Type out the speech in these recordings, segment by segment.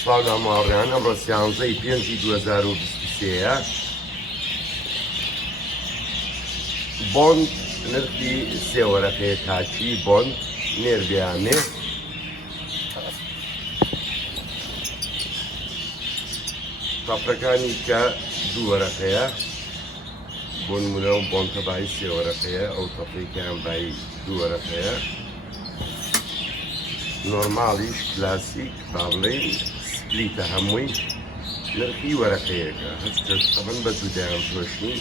سڵاو ماوەڕێیان ئەمڕۆ 11/5/2023 بۆند نرخی سێ وەرەقەیە تاچی بۆند نێربیانێ تاپەکانی کە دوو وەرەقەیە بۆ نمونە و بۆنتە بای سێ وەرەقەیە ئەو تەپەکیان بای دوو وەرەقەیە نۆرماڵیش کلاسیک با بڵێین سپلیتە هەمووی نرخی وەرەقەیەکە هەست تەمەن بە دوودایان فرۆشتنی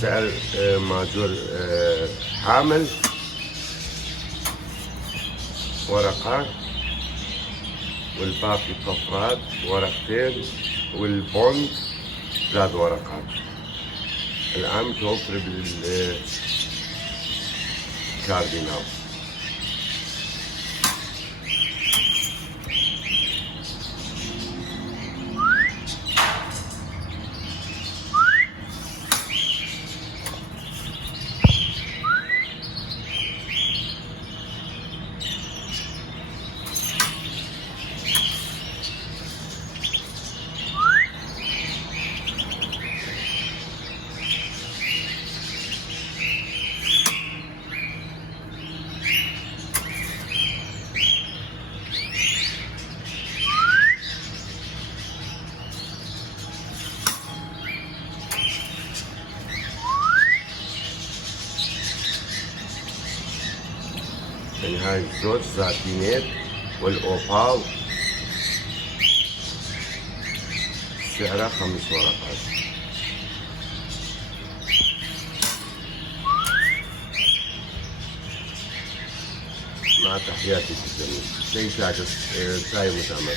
سعر ماجور حامل ورقة والباقي طفرات ورقتين والبوند 3 ورقات. الآن متوفر بالكاردينال. يعني هاي الزوج زاتينات والأوبال سعرها 5 ورقات. مع تحياتي للجميع. شيء ساعة متعمل.